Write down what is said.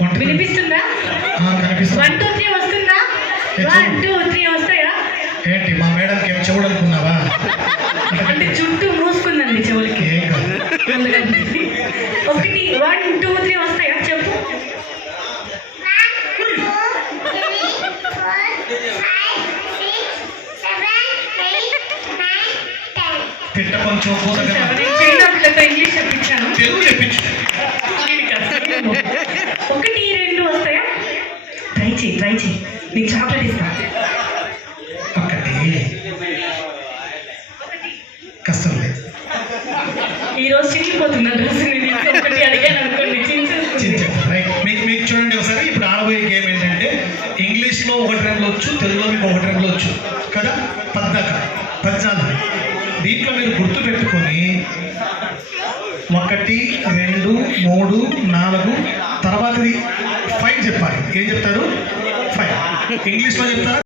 వినిపిస్తుందా? 1 2 3 వస్తుందా? 1 2 3 వస్తాయా? ఏంటి మా మేడంకి ఏం చెవుడు అనుకున్నావా? అంటే చుట్టూ మూసుకుందండి చెవులకి. ఏం కాదు. ఒకటి 1 2 3 వస్తాయా చెప్పు. పిట్ట కొంచెం చైనా పిల్లతో ఇంగ్లీష్ చెప్పించాను. తెలుగు చెప్పించు. 1 2 వస్తాయా? ట్రై చేయి నీకు చాక్లెట్ ఇస్తా. ఒకటి కష్టం లేదు. ఈరోజు చిక్కిపోతున్నా డ్రెస్. ఒకటి అడిగాను అనుకోండి రైట్. మీకు చూడండి ఒకసారి. ఇప్పుడు ఆడబోయే గేమ్ ఏంటంటే ఇంగ్లీష్లో 1 2 వచ్చు, తెలుగులో మీకు 1 2 వచ్చు కదా. 14 దీంట్లో మీరు గుర్తు పెట్టుకొని 1 2 3 4 తర్వాతది 5 చెప్పాలి. ఏం చెప్తారు? 5 ఇంగ్లీష్లో చెప్తారా?